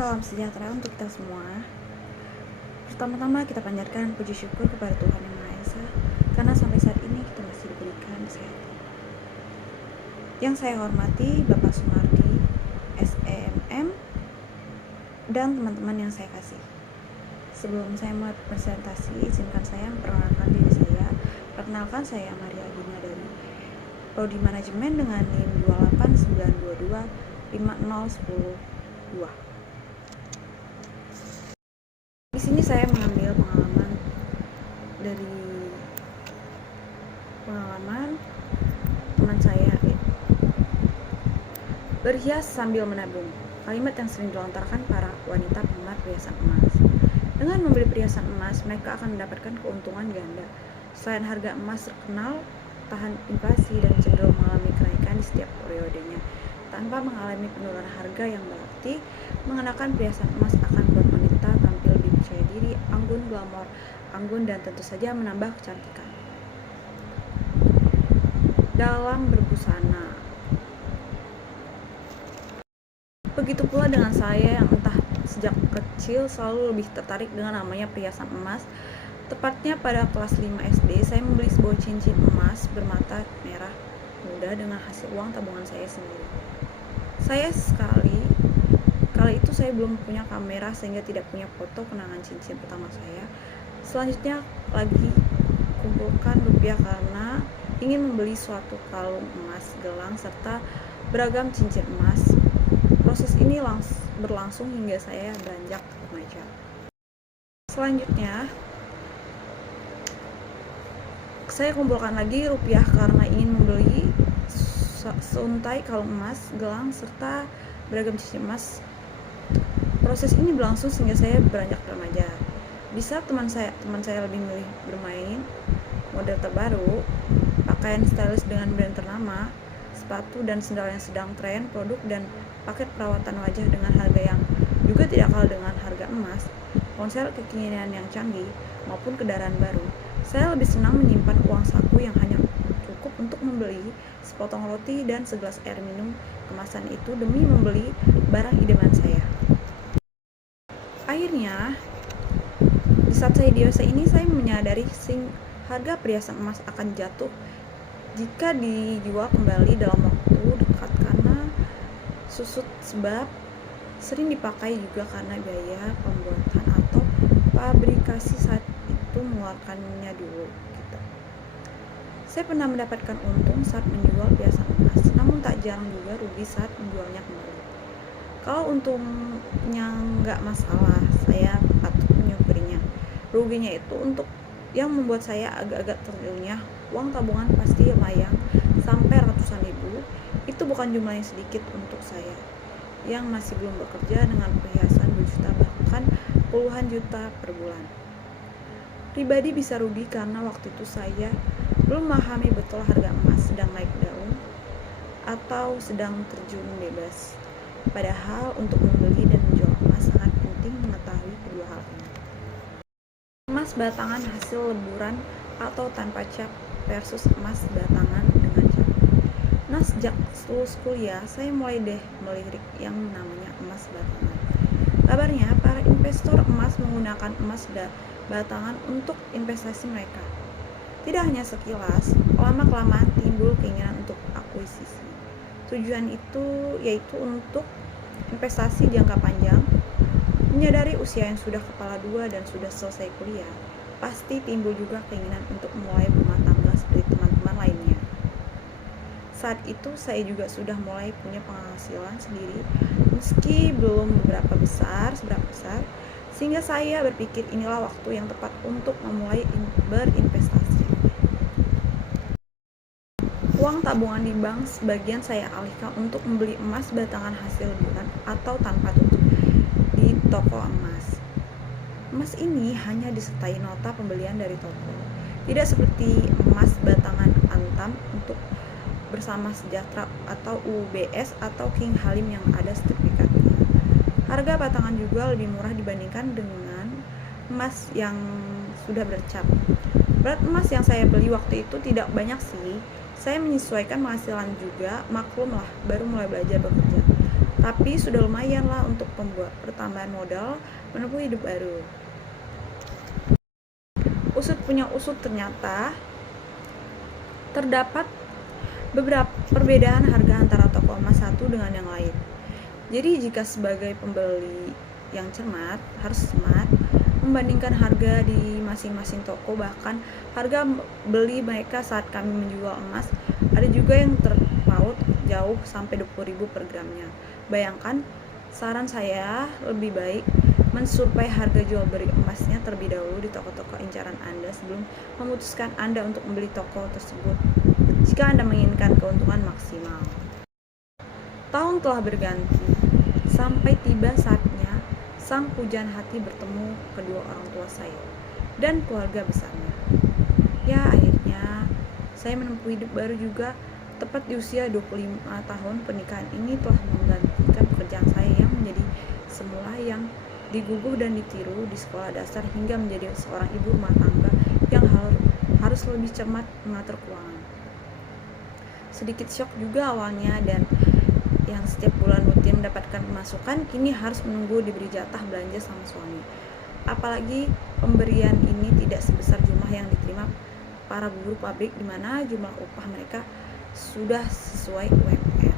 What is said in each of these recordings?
Salam sejahtera untuk kita semua. Pertama-tama kita panjatkan puji syukur kepada Tuhan Yang Maha Esa karena sampai saat ini kita masih diberikan kesehatan. Yang saya hormati Bapak Sumardi, SEMM, dan teman-teman yang saya kasih. Sebelum saya mulai presentasi, izinkan saya memperkenalkan diri saya. Perkenalkan, saya Maria Gina dari Prodi Manajemen dengan NIM 28922 50102. Di sini saya mengambil pengalaman teman saya. Berhias sambil menabung, kalimat yang sering dilontarkan para wanita penggemar perhiasan emas. Dengan membeli perhiasan emas, mereka akan mendapatkan keuntungan ganda. Selain harga emas terkenal tahan inflasi dan cenderung mengalami kenaikan di setiap periodenya, tanpa mengalami penurunan harga yang berarti, mengenakan perhiasan emas akan membuat wanita tampil lebih percaya diri, anggun, glamor, anggun, dan tentu saja menambah kecantikan. Dalam berbusana, begitu pula dengan saya yang entah sejak kecil selalu lebih tertarik dengan namanya perhiasan emas. Tepatnya pada kelas 5 SD, saya membeli sebuah cincin emas bermata merah muda dengan hasil uang tabungan saya sendiri. Kali itu saya belum punya kamera sehingga tidak punya foto kenangan cincin pertama saya. Selanjutnya lagi kumpulkan rupiah karena ingin membeli suatu kalung emas, gelang, serta beragam cincin emas. Proses ini berlangsung hingga saya beranjak remaja. Selanjutnya, saya kumpulkan lagi rupiah karena ingin membeli seuntai kalung emas, gelang, serta beragam cincin emas. Proses ini berlangsung sehingga saya beranjak remaja. Di saat teman saya lebih memilih bermain model terbaru, pakaian stylish dengan brand ternama, sepatu dan sendal yang sedang tren, produk dan paket perawatan wajah dengan harga yang juga tidak kalah dengan harga emas, ponsel kekinian yang canggih, maupun kendaraan baru. Saya lebih senang menyimpan uang saku yang hanya cukup untuk membeli sepotong roti dan segelas air minum kemasan itu demi membeli barang idaman saya. Akhirnya, di saat saya dewasa ini, saya menyadari harga perhiasan emas akan jatuh jika dijual kembali dalam waktu dekat karena susut, sebab sering dipakai juga karena biaya pembuatan atau pabrikasi saat itu mengeluarkannya dulu gitu. Saya pernah mendapatkan untung saat menjual perhiasan emas, namun tak jarang juga rugi saat menjualnya kembali. Kalau untungnya nggak masalah, saya patut menyukurinya. Ruginya itu untuk yang membuat saya agak-agak terrenyuh. Uang tabungan pasti layang sampai ratusan ribu. Itu bukan jumlah yang sedikit untuk saya yang masih belum bekerja dengan perhiasan berjuta bahkan puluhan juta per bulan. Pribadi bisa rugi karena waktu itu saya belum memahami betul harga emas sedang naik daun atau sedang terjun bebas. Padahal untuk membeli dan menjual emas sangat penting mengetahui kedua hal ini. Emas batangan hasil leburan atau tanpa cap versus emas batangan dengan cap. Nah, sejak lulus kuliah, saya mulai melirik yang namanya emas batangan. Kabarnya, para investor emas menggunakan emas batangan untuk investasi mereka. Tidak hanya sekilas, lama-kelamaan timbul keinginan untuk akuisisi. Tujuan itu yaitu untuk investasi jangka panjang. Menyadari usia yang sudah kepala dua dan sudah selesai kuliah, pasti timbul juga keinginan untuk mulai berumah tangga seperti teman-teman lainnya. Saat itu saya juga sudah mulai punya penghasilan sendiri, meski belum seberapa besar, sehingga saya berpikir inilah waktu yang tepat untuk memulai berinvestasi. Uang tabungan di bank sebagian saya alihkan untuk membeli emas batangan hasil leburan atau tanpa tutup di toko emas. Emas ini hanya disertai nota pembelian dari toko, tidak seperti emas batangan Antam untuk Bersama Sejahtera atau UBS atau King Halim yang ada sertifikatnya. Harga batangan juga lebih murah dibandingkan dengan emas yang sudah bercap. Berat emas yang saya beli waktu itu tidak banyak sih. Saya menyesuaikan penghasilan juga, maklum lah, baru mulai belajar bekerja. Tapi sudah lumayan lah untuk membuat pertambahan modal menempuh hidup baru. Usut punya usut, ternyata terdapat beberapa perbedaan harga antara toko emas satu dengan yang lain. Jadi jika sebagai pembeli yang cermat, harus smart membandingkan harga di masing-masing toko, bahkan harga beli mereka saat kami menjual emas ada juga yang terpaut jauh sampai 20.000 per gramnya. Bayangkan, saran saya lebih baik mensurvei harga jual beli emasnya terlebih dahulu di toko-toko incaran Anda sebelum memutuskan Anda untuk membeli toko tersebut jika Anda menginginkan keuntungan maksimal. Tahun telah berganti, sampai tiba saatnya sang pujaan hati bertemu kedua orang tua saya dan keluarga besarnya. Ya, akhirnya saya menempuh hidup baru juga. Tepat di usia 25 tahun, pernikahan ini telah menggantikan pekerjaan saya yang menjadi semula yang diguguh dan ditiru di sekolah dasar hingga menjadi seorang ibu rumah tangga yang harus lebih cermat mengatur keuangan. Sedikit syok juga awalnya, dan yang setiap bulan rutin mendapatkan pemasukan kini harus menunggu diberi jatah belanja sama suami. Apalagi pemberian ini tidak sebesar jumlah yang diterima para buruh pabrik di mana jumlah upah mereka sudah sesuai UMR.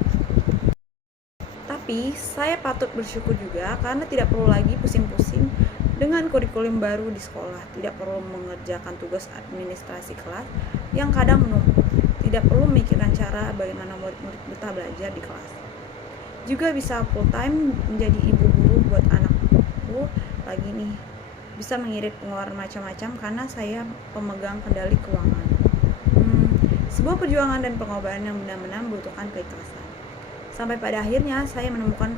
Tapi saya patut bersyukur juga karena tidak perlu lagi pusing-pusing dengan kurikulum baru di sekolah, tidak perlu mengerjakan tugas administrasi kelas yang kadang menumpuk, tidak perlu memikirkan cara bagaimana murid-murid betah belajar di kelas. Juga bisa full time menjadi ibu guru buat anakku lagi nih. Bisa mengirit pengeluaran macam-macam karena saya pemegang kendali keuangan. Sebuah perjuangan dan pengorbanan yang benar-benar membutuhkan keikhlasan. Sampai pada akhirnya saya menemukan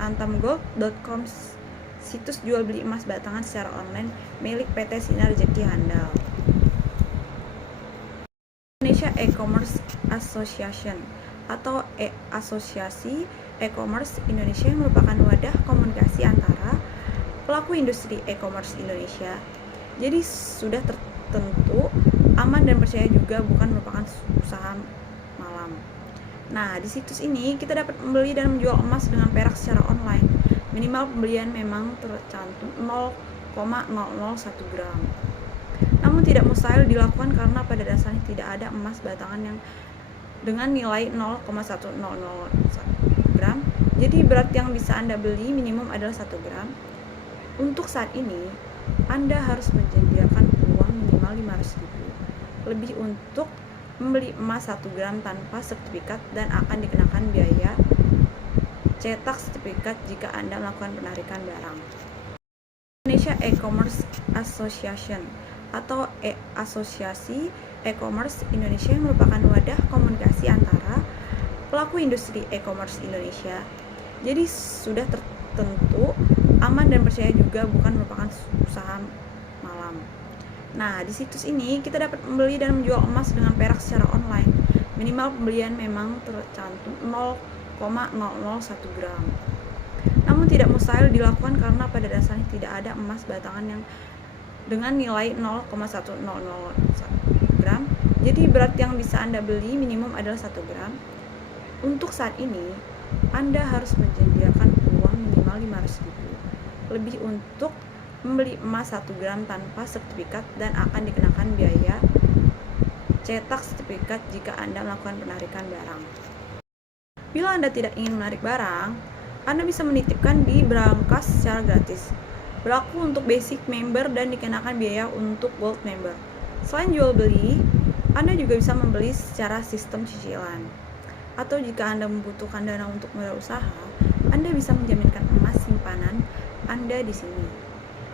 antamgold.com, situs jual beli emas batangan secara online milik PT Sinar Rezeki Handal. Indonesia E-commerce Association atau Asosiasi E-commerce Indonesia yang merupakan wadah komunikasi antara pelaku industri e-commerce Indonesia. Jadi sudah tertentu aman dan percaya juga, bukan merupakan usaha malam. Nah, di situs ini kita dapat membeli dan menjual emas dengan perak secara online. Minimal pembelian memang tercantum 0,001 gram. Namun tidak mustahil dilakukan karena pada dasarnya tidak ada emas batangan yang dengan nilai 0,1001 gram. Jadi berat yang bisa Anda beli minimum adalah 1 gram. Untuk saat ini, Anda harus menyediakan uang minimal 500.000 lebih untuk membeli emas 1 gram tanpa sertifikat, dan akan dikenakan biaya cetak sertifikat jika Anda melakukan penarikan barang. Indonesia E-commerce Association atau Asosiasi E-commerce Indonesia yang merupakan wadah komunikasi antara pelaku industri e-commerce Indonesia. Jadi sudah tertentu aman dan percaya juga, bukan merupakan usaha malam. Nah, di situs ini kita dapat membeli dan menjual emas dengan perak secara online. Minimal pembelian memang tercantum 0,001 gram. Namun tidak mustahil dilakukan karena pada dasarnya tidak ada emas batangan yang dengan nilai 0,1001 gram. Jadi berat yang bisa Anda beli minimum adalah 1 gram. Untuk saat ini, Anda harus menyediakan uang minimal 500.000 lebih untuk membeli emas 1 gram tanpa sertifikat, dan akan dikenakan biaya cetak sertifikat jika Anda melakukan penarikan barang. Bila Anda tidak ingin menarik barang, Anda bisa menitipkan di Brankas secara gratis. Berlaku untuk basic member dan dikenakan biaya untuk gold member. Selain jual beli, Anda juga bisa membeli secara sistem cicilan. Atau jika Anda membutuhkan dana untuk modal usaha, Anda bisa menjaminkan emas simpanan Anda di sini.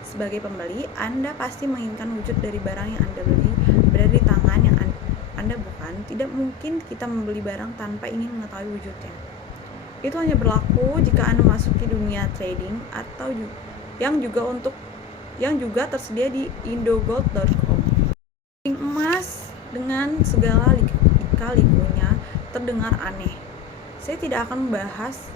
Sebagai pembeli, Anda pasti menginginkan wujud dari barang yang Anda beli berada di tangan yang Anda bukan. Tidak mungkin kita membeli barang tanpa ingin mengetahui wujudnya. Itu hanya berlaku jika Anda memasuki dunia trading atau yang juga tersedia di indogold.com. Emas dengan segala lika-likunya terdengar aneh. Saya tidak akan membahas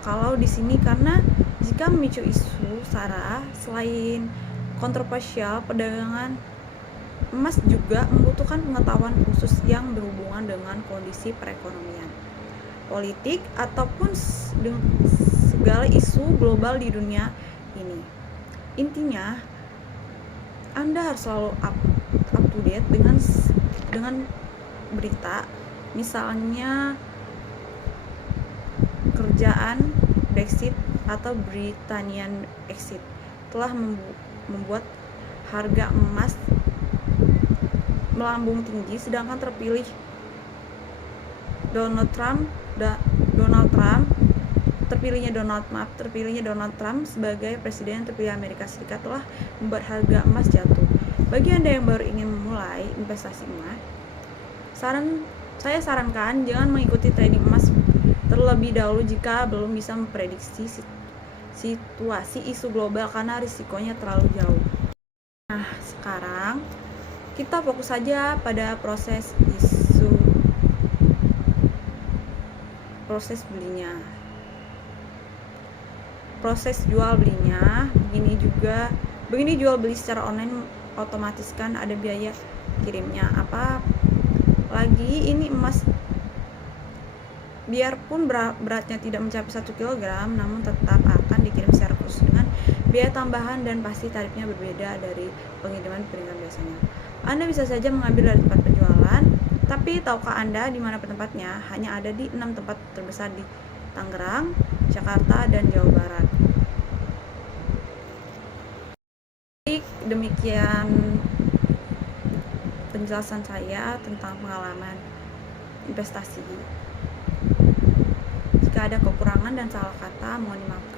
kalau di sini karena jika memicu isu sara, selain kontroversial, perdagangan emas juga membutuhkan pengetahuan khusus yang berhubungan dengan kondisi perekonomian. politik, ataupun segala isu global di dunia ini. Intinya, Anda harus selalu up to date dengan berita, misalnya kerjaan Brexit atau Britanian exit telah membuat harga emas melambung tinggi, sedangkan terpilihnya Donald Trump sebagai presiden terpilih Amerika Serikat telah membuat harga emas jatuh. Bagi Anda yang baru ingin memulai investasi emas, saya sarankan jangan mengikuti trading emas terlebih dahulu jika belum bisa memprediksi situasi isu global karena risikonya terlalu jauh. Nah, sekarang kita fokus saja pada proses belinya. Proses jual belinya begini jual beli secara online otomatis kan ada biaya kirimnya. Apalagi ini emas biarpun beratnya tidak mencapai 1 kg, namun tetap akan dikirim secara khusus dengan biaya tambahan dan pasti tarifnya berbeda dari pengiriman biasanya. Anda bisa saja mengambil dari tempat penjualan, tapi tahukah Anda di mana tempatnya? Hanya ada di 6 tempat terbesar di Tangerang, Jakarta, dan Jawa Barat. Demikian penjelasan saya tentang pengalaman investasi. Jika ada kekurangan dan salah kata, mohon dimaafkan.